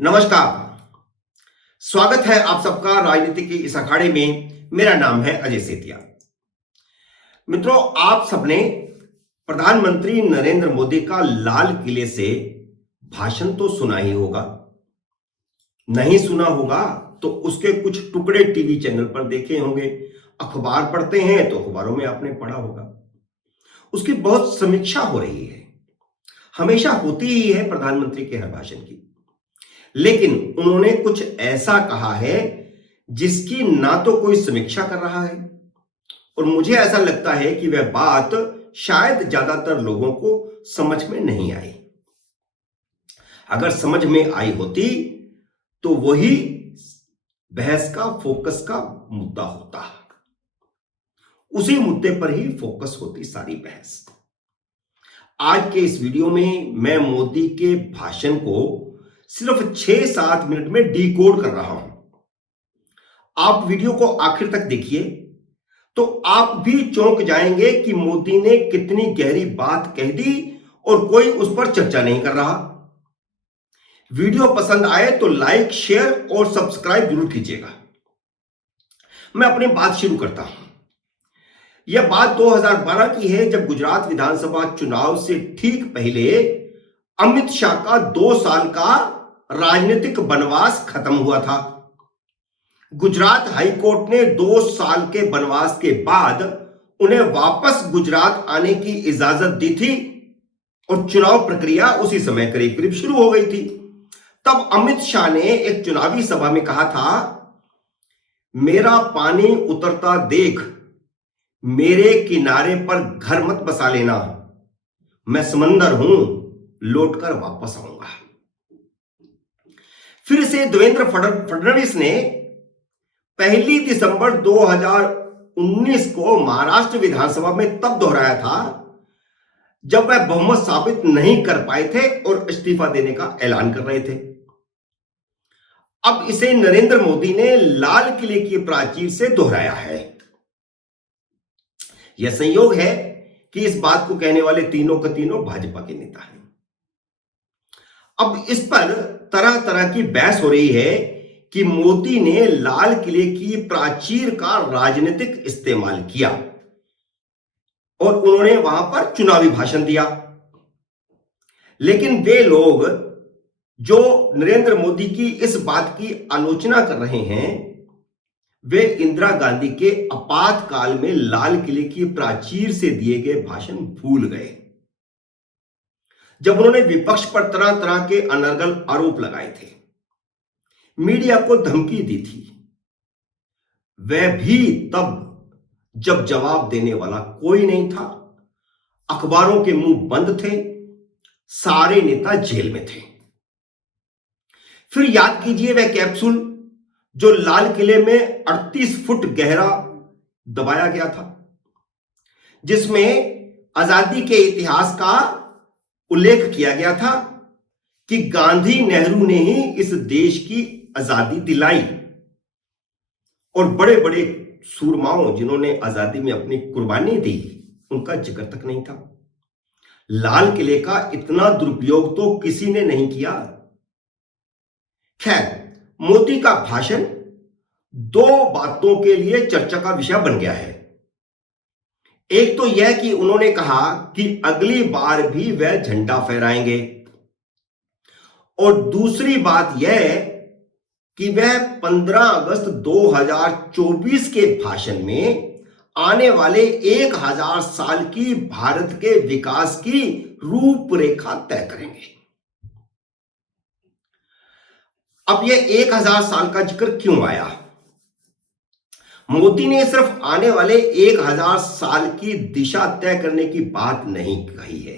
नमस्कार। स्वागत है आप सबका राजनीति के इस अखाड़े में। मेरा नाम है अजय सेतिया। मित्रों, आप सबने प्रधानमंत्री नरेंद्र मोदी का लाल किले से भाषण तो सुना ही होगा। नहीं सुना होगा तो उसके कुछ टुकड़े टीवी चैनल पर देखे होंगे। अखबार पढ़ते हैं तो अखबारों में आपने पढ़ा होगा। उसकी बहुत समीक्षा हो रही है, हमेशा होती ही है प्रधानमंत्री के हर भाषण की। लेकिन उन्होंने कुछ ऐसा कहा है जिसकी ना तो कोई समीक्षा कर रहा है, और मुझे ऐसा लगता है कि वह बात शायद ज्यादातर लोगों को समझ में नहीं आई। अगर समझ में आई होती तो वही बहस का फोकस का मुद्दा होता, उसी मुद्दे पर ही फोकस होती सारी बहस। आज के इस वीडियो में मैं मोदी के भाषण को सिर्फ 6-7 मिनट में डिकोड कर रहा हूं। आप वीडियो को आखिर तक देखिए तो आप भी चौंक जाएंगे कि मोदी ने कितनी गहरी बात कह दी और कोई उस पर चर्चा नहीं कर रहा। वीडियो पसंद आए तो लाइक, शेयर और सब्सक्राइब जरूर कीजिएगा। मैं अपनी बात शुरू करता हूं। यह बात 2012 की है, जब गुजरात विधानसभा चुनाव से ठीक पहले अमित शाह का 2 साल का राजनीतिक वनवास खत्म हुआ था। गुजरात हाईकोर्ट ने 2 साल के वनवास के बाद उन्हें वापस गुजरात आने की इजाजत दी थी और चुनाव प्रक्रिया उसी समय करीब करीब शुरू हो गई थी। तब अमित शाह ने एक चुनावी सभा में कहा था, मेरा पानी उतरता देख मेरे किनारे पर घर मत बसा लेना, मैं समंदर हूं, लौटकर वापस आऊंगा। फिर से देवेंद्र फडणवीस ने 1 दिसंबर 2019 को महाराष्ट्र विधानसभा में तब दोहराया था जब वह बहुमत साबित नहीं कर पाए थे और इस्तीफा देने का ऐलान कर रहे थे। अब इसे नरेंद्र मोदी ने लाल किले की प्राचीर से दोहराया है। यह संयोग है कि इस बात को कहने वाले तीनों के तीनों भाजपा के नेता हैं। अब इस पर तरह तरह की बहस हो रही है कि मोदी ने लाल किले की प्राचीर का राजनीतिक इस्तेमाल किया और उन्होंने वहां पर चुनावी भाषण दिया। लेकिन वे लोग जो नरेंद्र मोदी की इस बात की आलोचना कर रहे हैं, वे इंदिरा गांधी के आपातकाल में लाल किले की प्राचीर से दिए गए भाषण भूल गए, जब उन्होंने विपक्ष पर तरह तरह के अनर्गल आरोप लगाए थे, मीडिया को धमकी दी थी। वह भी तब जब जवाब देने वाला कोई नहीं था, अखबारों के मुंह बंद थे, सारे नेता जेल में थे। फिर याद कीजिए वह कैप्सूल जो लाल किले में 38 फुट गहरा दबाया गया था, जिसमें आजादी के इतिहास का उल्लेख किया गया था कि गांधी नेहरू ने ही इस देश की आजादी दिलाई, और बड़े बड़े सूरमाओं जिन्होंने आजादी में अपनी कुर्बानी दी, उनका जिक्र तक नहीं था। लाल किले का इतना दुरुपयोग तो किसी ने नहीं किया। खैर, मोदी का भाषण 2 बातों के लिए चर्चा का विषय बन गया है। एक तो यह कि उन्होंने कहा कि अगली बार भी वह झंडा फहराएंगे, और दूसरी बात यह कि वह 15 अगस्त 2024 के भाषण में आने वाले 1000 साल की भारत के विकास की रूपरेखा तय करेंगे। अब यह 1000 साल का जिक्र क्यों आया? मोदी ने सिर्फ आने वाले 1000 साल की दिशा तय करने की बात नहीं कही है।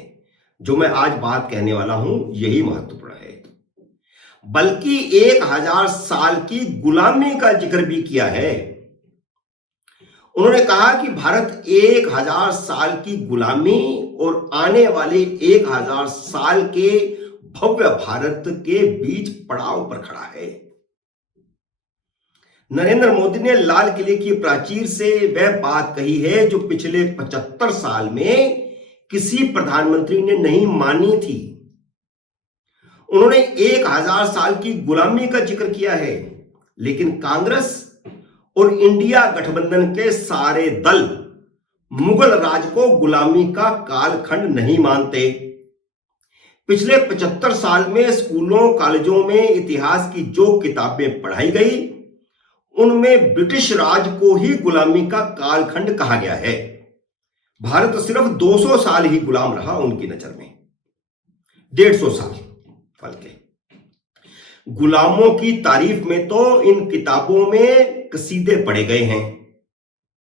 जो मैं आज बात कहने वाला हूं यही महत्वपूर्ण है, बल्कि 1000 साल की गुलामी का जिक्र भी किया है। उन्होंने कहा कि भारत 1000 साल की गुलामी और आने वाले 1000 साल के भव्य भारत के बीच पड़ाव पर खड़ा है। नरेंद्र मोदी ने लाल किले की प्राचीर से वह बात कही है जो पिछले 75 साल में किसी प्रधानमंत्री ने नहीं मानी थी। उन्होंने 1000 साल की गुलामी का जिक्र किया है, लेकिन कांग्रेस और इंडिया गठबंधन के सारे दल मुगल राज को गुलामी का कालखंड नहीं मानते। पिछले 75 साल में स्कूलों कॉलेजों में इतिहास की जो किताबें पढ़ाई गई, उनमें ब्रिटिश राज को ही गुलामी का कालखंड कहा गया है। भारत सिर्फ 200 साल ही गुलाम रहा उनकी नजर में, 150 साल बल्कि। गुलामों की तारीफ में तो इन किताबों में कसीदे पढ़े गए हैं।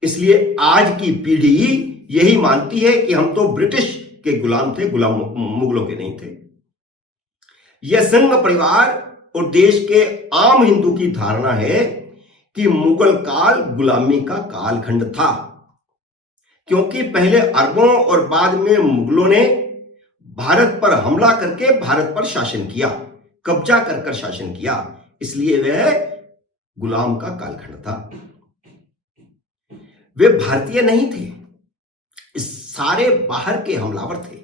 इसलिए आज की पीढ़ी यही मानती है कि हम तो ब्रिटिश के गुलाम थे, गुलाम मुगलों के नहीं थे। यह संघ परिवार और देश के आम हिंदू की धारणा है कि मुगल काल गुलामी का कालखंड था, क्योंकि पहले अरबों और बाद में मुगलों ने भारत पर हमला करके भारत पर शासन किया, कब्जा कर शासन किया, इसलिए वह गुलाम का कालखंड था। वे भारतीय नहीं थे, इस सारे बाहर के हमलावर थे।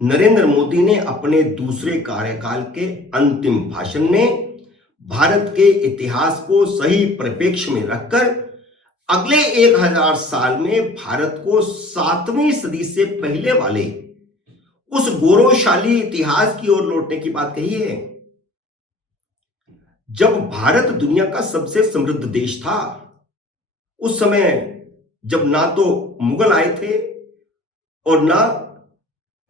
नरेंद्र मोदी ने अपने दूसरे कार्यकाल के अंतिम भाषण में भारत के इतिहास को सही परिप्रेक्ष्य में रखकर अगले 1000 साल में भारत को 7वीं सदी से पहले वाले उस गौरवशाली इतिहास की ओर लौटने की बात कही है, जब भारत दुनिया का सबसे समृद्ध देश था। उस समय जब ना तो मुगल आए थे और ना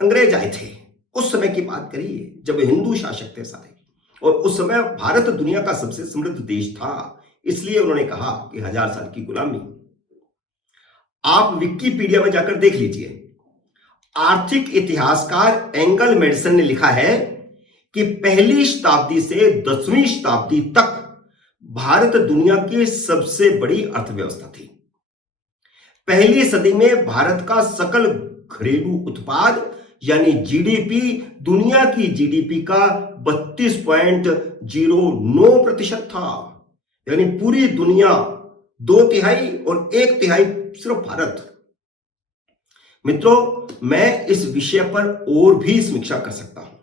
अंग्रेज आए थे, उस समय की बात करिए जब हिंदू शासक थे सारे, और उस समय भारत दुनिया का सबसे समृद्ध देश था। इसलिए उन्होंने कहा कि 1000 साल की गुलामी। आप विकिपीडिया में जाकर देख लीजिए। आर्थिक इतिहासकार एंगल मेडिसन ने लिखा है कि पहली शताब्दी से 10वीं शताब्दी तक भारत दुनिया की सबसे बड़ी अर्थव्यवस्था थी। पहली सदी में भारत का सकल घरेलू उत्पाद यानी जीडीपी दुनिया की जीडीपी का 32.09% था, यानी पूरी दुनिया 2/3 और 1/3 सिर्फ भारत। मित्रों, मैं इस विषय पर और भी समीक्षा कर सकता हूं,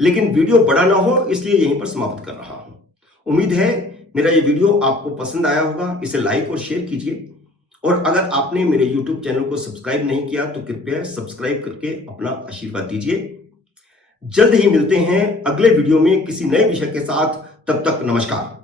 लेकिन वीडियो बड़ा ना हो इसलिए यहीं पर समाप्त कर रहा हूं। उम्मीद है मेरा ये वीडियो आपको पसंद आया होगा। इसे लाइक और शेयर कीजिए, और अगर आपने मेरे YouTube चैनल को सब्सक्राइब नहीं किया तो कृपया सब्सक्राइब करके अपना आशीर्वाद दीजिए। जल्द ही मिलते हैं अगले वीडियो में किसी नए विषय के साथ। तब तक नमस्कार।